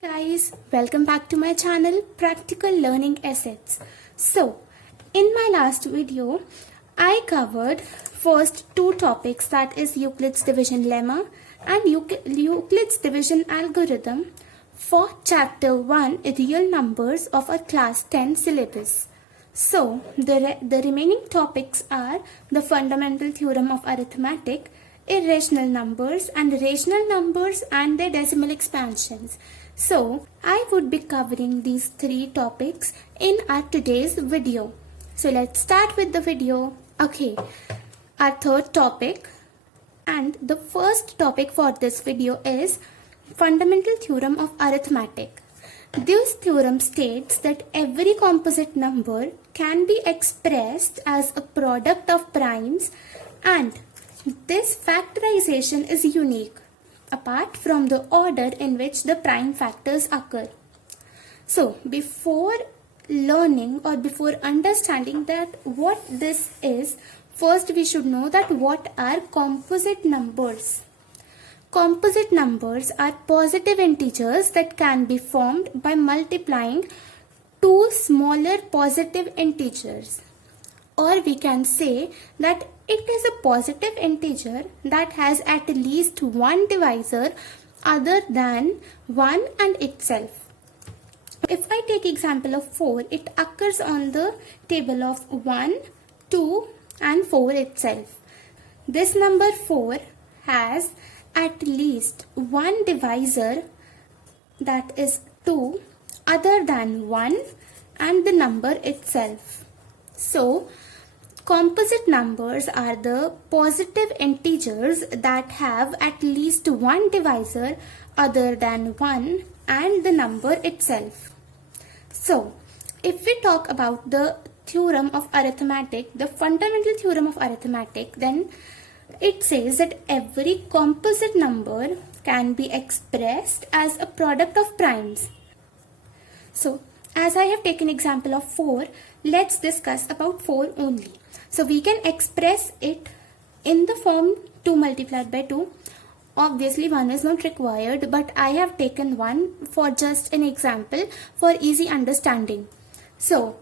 Guys, welcome back to my channel Practical Learning Assets. So, in my last video, I covered first two topics, that is Euclid's division lemma and Euclid's division algorithm for chapter 1 real numbers of a class 10 syllabus. So, the remaining topics are the fundamental theorem of arithmetic, irrational numbers and rational numbers and their decimal expansions. So, I would be covering these three topics in our today's video. So, let's start with the video. Okay, our third topic and the first topic for this video is fundamental theorem of arithmetic. This theorem states that every composite number can be expressed as a product of primes, and this factorization is unique apart from the order in which the prime factors occur. So, before learning or before understanding that what this is, first we should know that what are composite numbers. Composite numbers are positive integers that can be formed by multiplying two smaller positive integers. Or we can say that it is a positive integer that has at least one divisor other than 1 and itself. If I take example of 4, it occurs on the table of 1, 2 and 4 itself. This number 4 has at least one divisor, that is 2, other than 1 and the number itself. So, composite numbers are the positive integers that have at least one divisor other than 1 and the number itself. So, if we talk about the theorem of arithmetic, the fundamental theorem of arithmetic, then it says that every composite number can be expressed as a product of primes. So, as I have taken example of 4, let's discuss about 4 only. So, we can express it in the form 2 multiplied by 2. Obviously, 1 is not required, but I have taken 1 for just an example for easy understanding. So,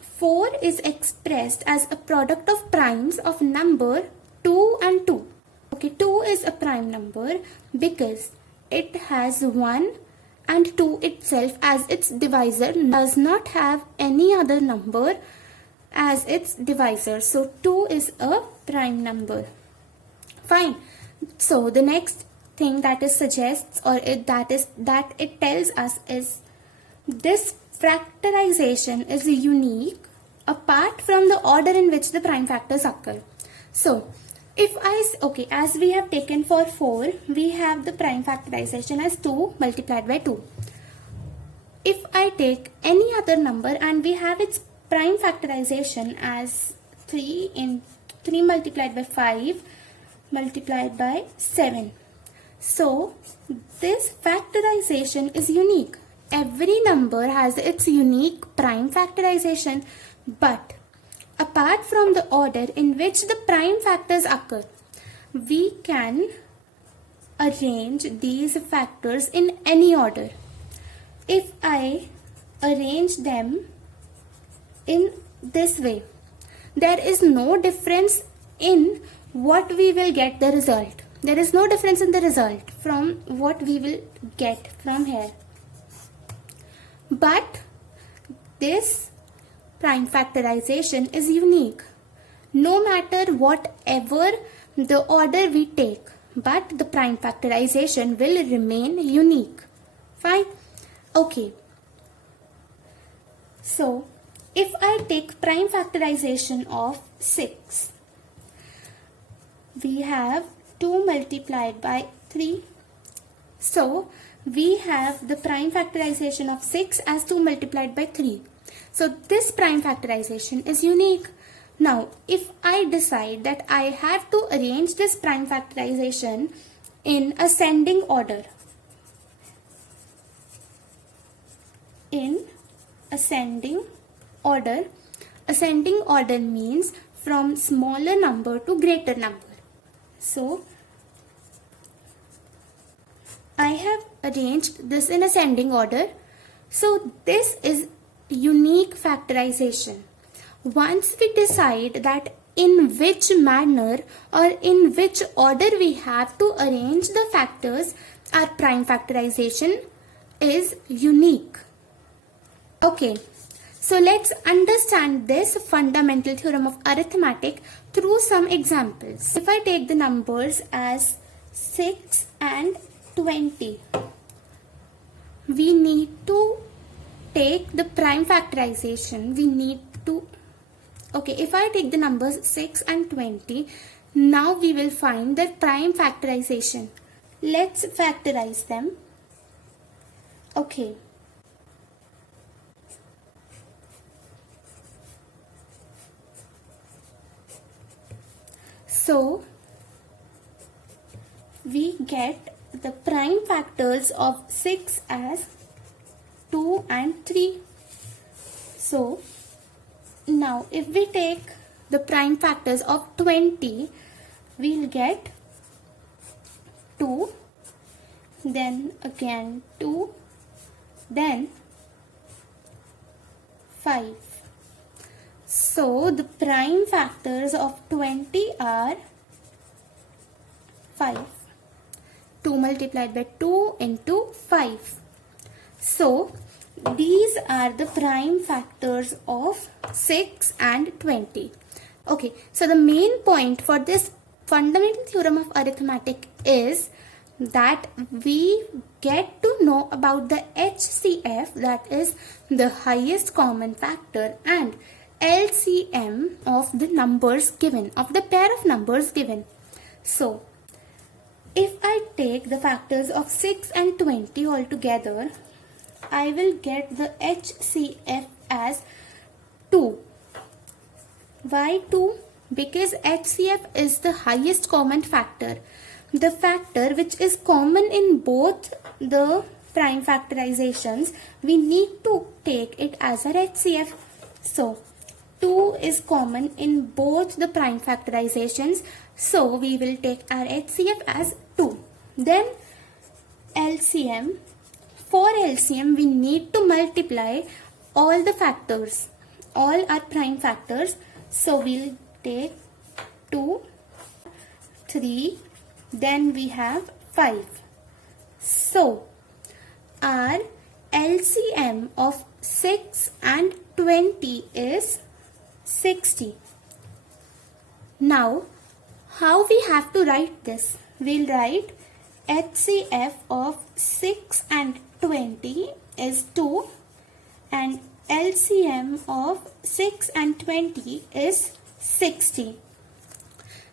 4 is expressed as a product of primes of number 2 and 2. Okay, 2 is a prime number because it has 1 and 2 itself as its divisor, does not have any other number as its divisor. So 2 is a prime number. Fine. So the next thing that it suggests or that it tells us is this factorization is unique apart from the order in which the prime factors occur. So if as we have taken for 4, we have the prime factorization as 2 multiplied by 2. If I take any other number and we have its prime factorization as 3 multiplied by 5 multiplied by 7. So, this factorization is unique. Every number has its unique prime factorization, but apart from the order in which the prime factors occur, we can arrange these factors in any order. If I arrange them in this way, there is no difference in what we will get the result. There is no difference in the result from what we will get from here. But this prime factorization is unique. No matter whatever the order we take, but the prime factorization will remain unique. Fine? Okay. So, if I take prime factorization of 6, we have 2 multiplied by 3. So, we have the prime factorization of 6 as 2 multiplied by 3. So, this prime factorization is unique. Now, if I decide that I have to arrange this prime factorization in ascending order, ascending order means from smaller number to greater number. So, I have arranged this in ascending order. So this is unique factorization. Once we decide that in which manner or in which order we have to arrange the factors, our prime factorization is unique. Okay, so let's understand this fundamental theorem of arithmetic through some examples. If I take the numbers as 6 and 20, we need to take the prime factorization. If I take the numbers 6 and 20, now we will find their prime factorization. Let's factorize them. Okay. So, we get the prime factors of 6 as 2 and 3. So, now if we take the prime factors of 20, we'll get 2, then again 2, then 5. So the prime factors of 20 are 5. 2 multiplied by 2 into 5. So these are the prime factors of 6 and 20. Okay, so the main point for this fundamental theorem of arithmetic is that we get to know about the HCF, that is the highest common factor, and LCM of the numbers given, of the pair of numbers given. So, if I take the factors of 6 and 20 all together, I will get the HCF as 2. Why 2? Because HCF is the highest common factor. The factor which is common in both the prime factorizations, we need to take it as our HCF. So, 2 is common in both the prime factorizations. So, we will take our HCF as 2. Then, LCM. For LCM, we need to multiply all the factors, all our prime factors. So, we'll take 2, 3, then we have 5. So, our LCM of 6 and 20 is 60. Now, how we have to write this? We'll write HCF of 6 and 20 is 2 and LCM of 6 and 20 is 60.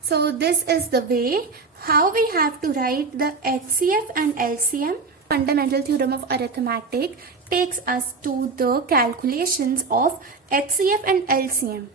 So this is the way how we have to write the HCF and LCM. Fundamental theorem of arithmetic takes us to the calculations of HCF and LCM.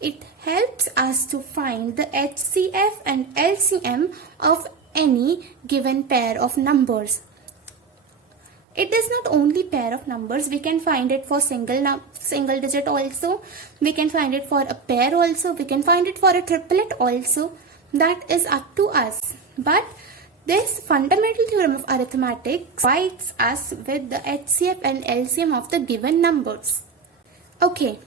It helps us to find the HCF and LCM of any given pair of numbers. It is not only pair of numbers, we can find it for single digit also, we can find it for a pair also, we can find it for a triplet also. That is up to us. But this fundamental theorem of arithmetic provides us with the HCF and LCM of the given numbers. Okay,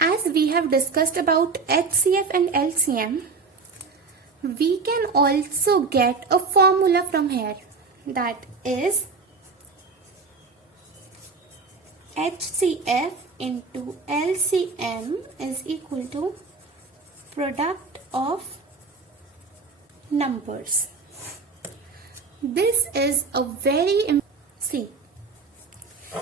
as we have discussed about HCF and LCM, we can also get a formula from here, that is HCF into LCM is equal to product of numbers. This is a very see.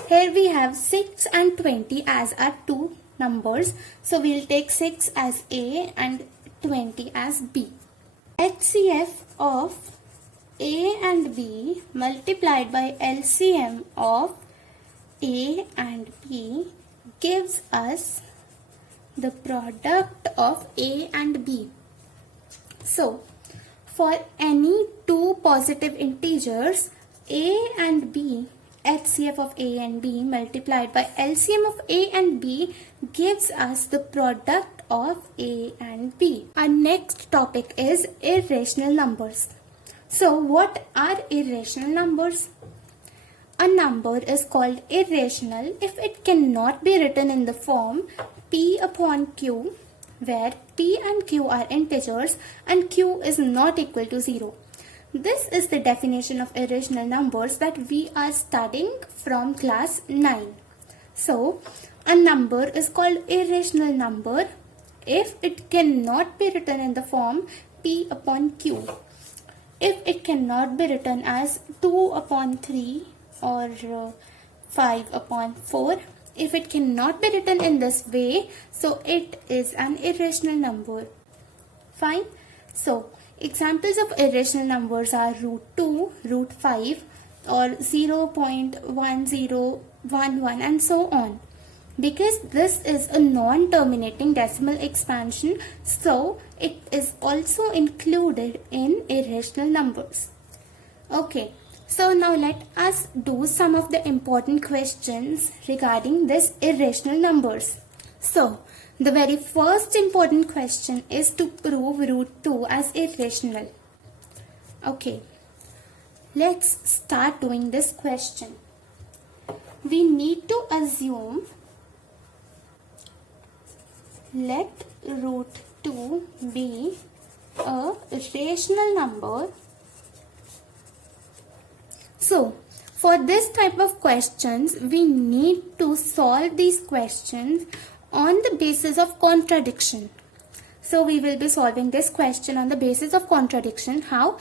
Here we have 6 and 20 as our two numbers. So we'll take 6 as A and 20 as B. HCF of A and B multiplied by LCM of A and B gives us the product of A and B. So, for any two positive integers, A and B, HCF of A and B multiplied by LCM of A and B gives us the product of A and B. Our next topic is irrational numbers. So what are irrational numbers? A number is called irrational if it cannot be written in the form p upon q, where p and q are integers and q is not equal to 0. This is the definition of irrational numbers that we are studying from class 9. So, a number is called irrational number if it cannot be written in the form p upon q. If it cannot be written as 2 upon 3 or 5 upon 4, if it cannot be written in this way, so it is an irrational number. Fine. So, examples of irrational numbers are root 2, root 5 or 0.1011 and so on. Because this is a non-terminating decimal expansion, so it is also included in irrational numbers. Okay, so now let us do some of the important questions regarding this irrational numbers. So, the very first important question is to prove root 2 as irrational. Okay, let's start doing this question. We need to assume let root 2 be a rational number. So, for this type of questions, we need to solve these questions on the basis of contradiction. So, we will be solving this question on the basis of contradiction. How?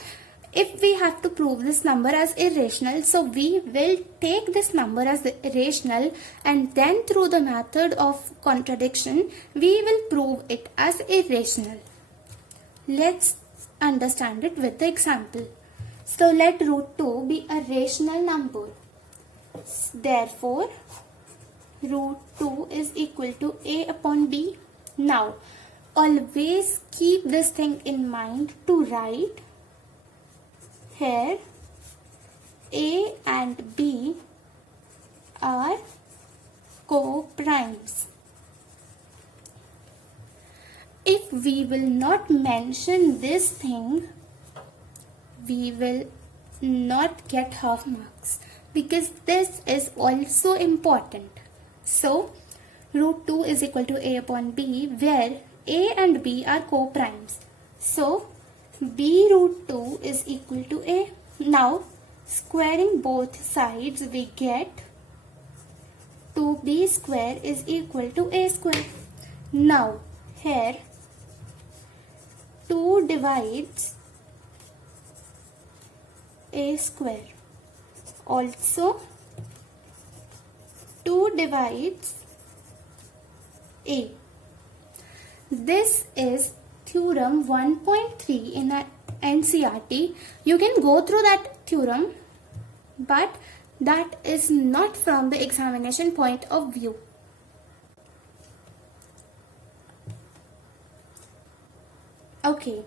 If we have to prove this number as irrational, so we will take this number as irrational and then through the method of contradiction, we will prove it as irrational. Let's understand it with the example. So let root 2 be a rational number. Therefore, root 2 is equal to a upon b. Now, always keep this thing in mind to write here a and b are co-primes. If we will not mention this thing, we will not get half marks because this is also important. So, root 2 is equal to a upon b where a and b are co-primes. So, b root 2 is equal to a. Now, squaring both sides we get 2b square is equal to a square. Now, here 2 divides a square. Also, 2 divides a. This is theorem 1.3 in a NCERT. You can go through that theorem, but that is not from the examination point of view. Okay.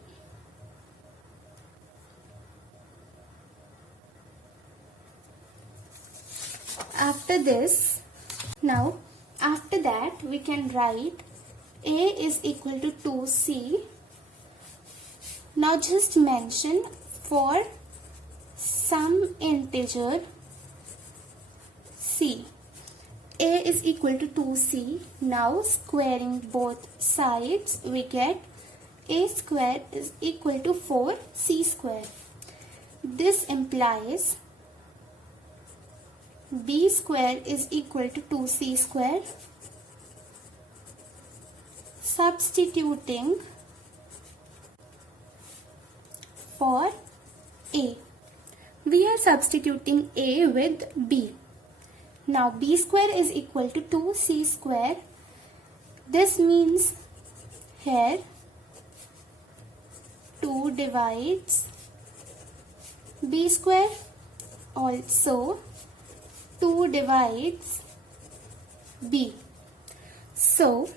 After this, now after that we can write a is equal to 2c. Now just mention for some integer c, a is equal to 2c. Now squaring both sides we get a square is equal to 4c square. This implies b square is equal to 2c square. Substituting for a, we are substituting a with b. Now b square is equal to 2c square. This means here 2 divides b square. Also 2 divides b. So,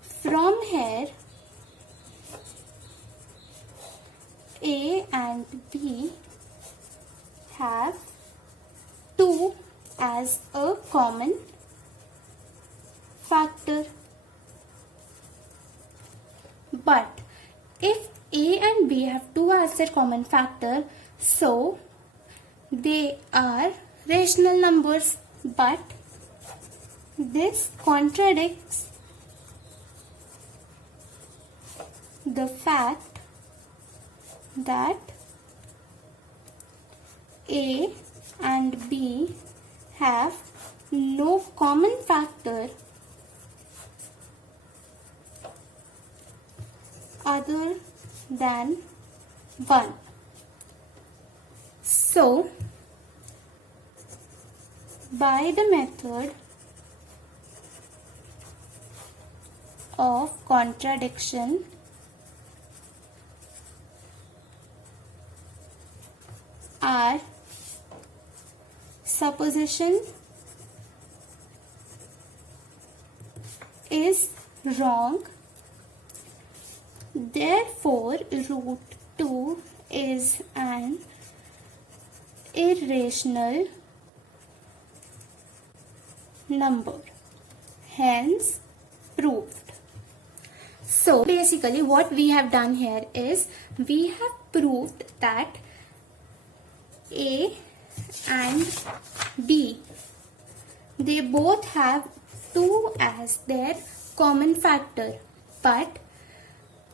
from here, a and b have 2 as a common factor. But if a and b have 2 as their common factor, So they are rational numbers, but this contradicts the fact that A and B have no common factor other than 1. So, by the method of contradiction, our supposition is wrong. Therefore, root 2 is an irrational number. Hence, proved. So, basically what we have done here is we have proved that A and B, they both have 2 as their common factor, but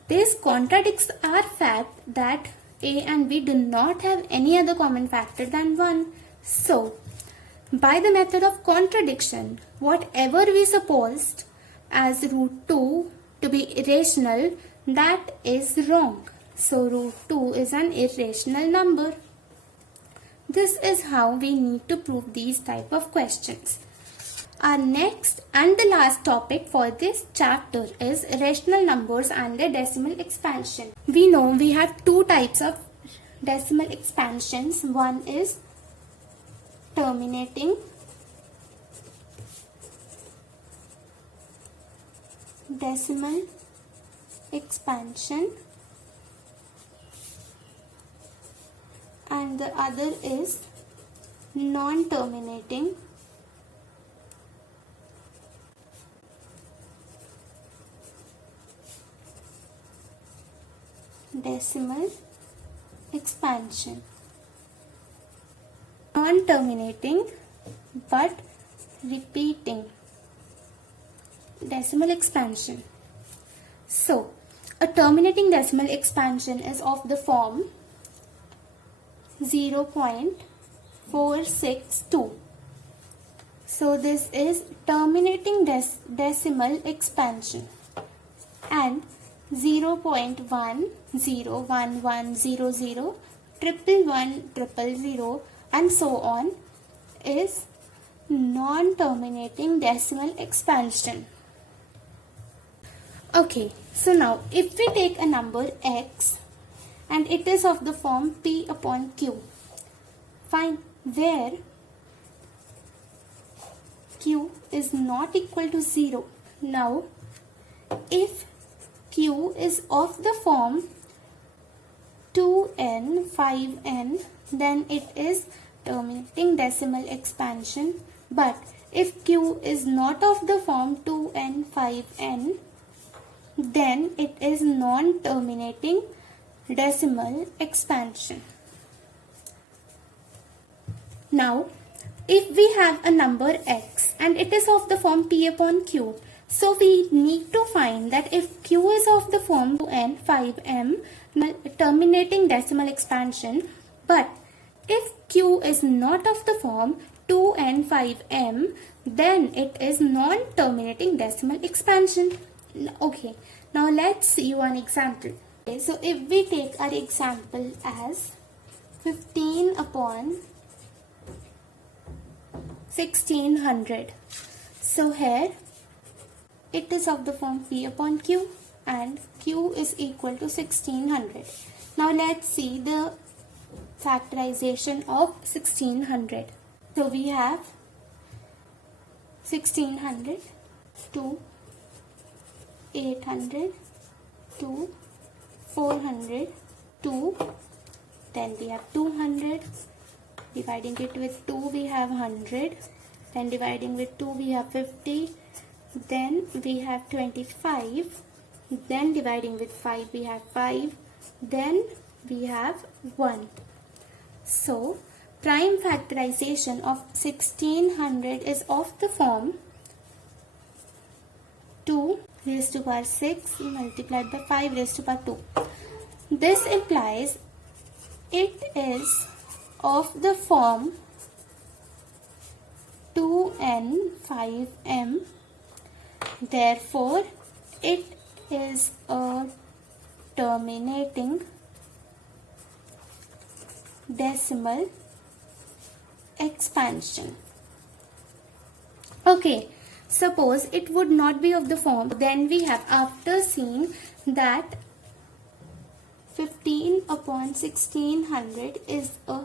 this contradicts our fact that A and B do not have any other common factor than 1. So, by the method of contradiction, whatever we supposed as root 2 to be irrational, that is wrong. So, root 2 is an irrational number. This is how we need to prove these type of questions. Our next and the last topic for this chapter is rational numbers and their decimal expansion. We know we have 2 types of decimal expansions. One is terminating decimal expansion and the other is non-terminating decimal expansion. Non-terminating but repeating decimal expansion. So, a terminating decimal expansion is of the form 0.462. So, this is terminating decimal expansion, and 0.101100, 11100, and so on is non-terminating decimal expansion. Okay, so now if we take a number x and it is of the form p upon q, find where q is not equal to 0. Now, if q is of the form 2n, 5n, then it is terminating decimal expansion. But if q is not of the form 2n, 5n, then it is non-terminating decimal expansion. Now, if we have a number x and it is of the form p upon q, so we need to find that if q is of the form 2n, 5m, terminating decimal expansion, but if q is not of the form 2n, 5m, then it is non-terminating decimal expansion. Okay, now let's see one example. Okay, so if we take our example as 15 upon 1600. So here it is of the form p upon q and q is equal to 1600. Now let's see the factorization of 1600. So we have 1600 to 800 to 400 to, then we have 200, dividing it with 2 we have 100, then dividing with 2 we have 50, then we have 25, then dividing with 5 we have 5, then we have 1. So prime factorization of 1600 is of the form 2 raised to power 6 multiplied by 5 raised to power 2. This implies it is of the form 2n 5m. Therefore, it is a terminating decimal expansion. Okay, suppose it would not be of the form, then we have, after seeing that 15 upon 1600 is a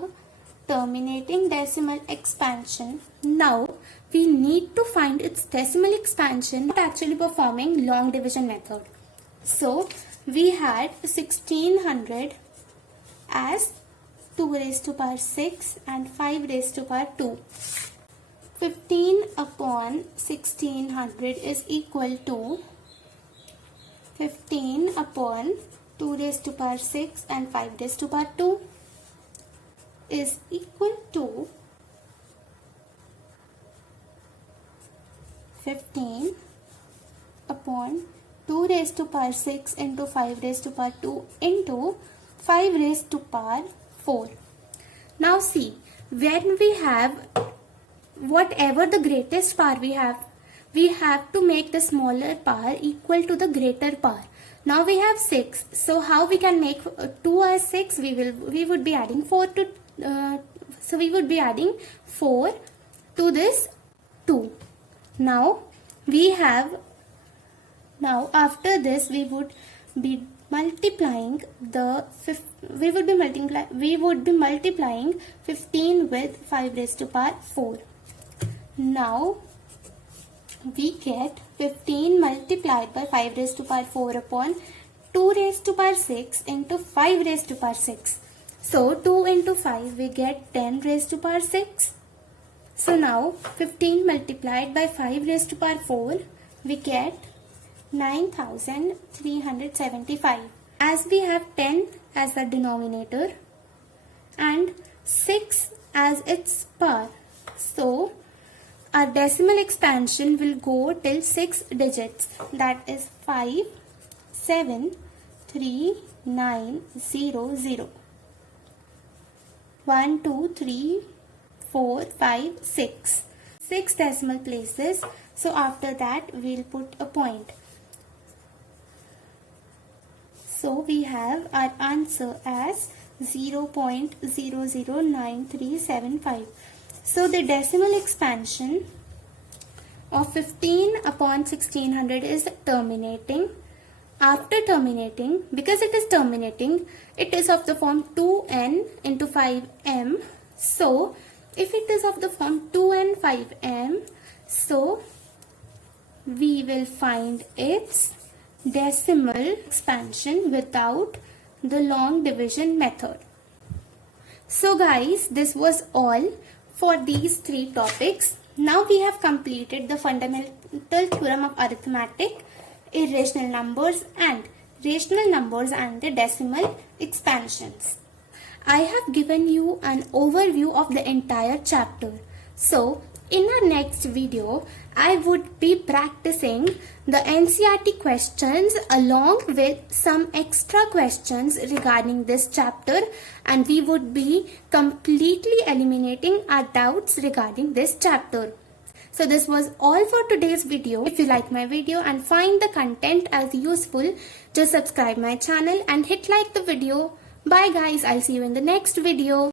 terminating decimal expansion, now we need to find its decimal expansion, not actually performing long division method. So we had 1600 as 2 raised to power 6 and 5 raised to power 2. 15 upon 1600 is equal to 15 upon 2 raised to power 6 and 5 raised to power 2 is equal to 15 upon 2 raised to power 6 into 5 raised to power 2 into 5 raised to power 4. Now see, when we have whatever the greatest power we have to make the smaller power equal to the greater power. Now we have 6. So how we can make 2 as 6? We would be adding 4 to so we would be adding 4 to this 2. Now after this we would be multiplying 15 with 5 raised to power 4. Now we get 15 multiplied by 5 raised to power 4 upon 2 raised to power 6 into 5 raised to power 6. So 2 into 5 we get 10 raised to power 6. So now 15 multiplied by 5 raised to power 4 we get 9375. As we have 10 as the denominator and 6 as its power, so our decimal expansion will go till 6 digits, that is 5 7 3 9 0 0. 1 2 3 4 5 6. 6 decimal places. So after that we'll put a point. So we have our answer as 0.009375. So the decimal expansion of 15 upon 1600 is terminating. After terminating, because it is terminating, it is of the form 2n into 5m. So if it is of the form 2n 5m, so we will find its decimal expansion without the long division method. So guys, this was all for these 3 topics. Now we have completed the fundamental theorem of arithmetic, irrational numbers and rational numbers and the decimal expansions. I have given you an overview of the entire chapter. So in our next video, I would be practicing the NCERT questions along with some extra questions regarding this chapter, and we would be completely eliminating our doubts regarding this chapter. So this was all for today's video. If you like my video and find the content as useful, just subscribe my channel and hit like the video. Bye guys, I'll see you in the next video.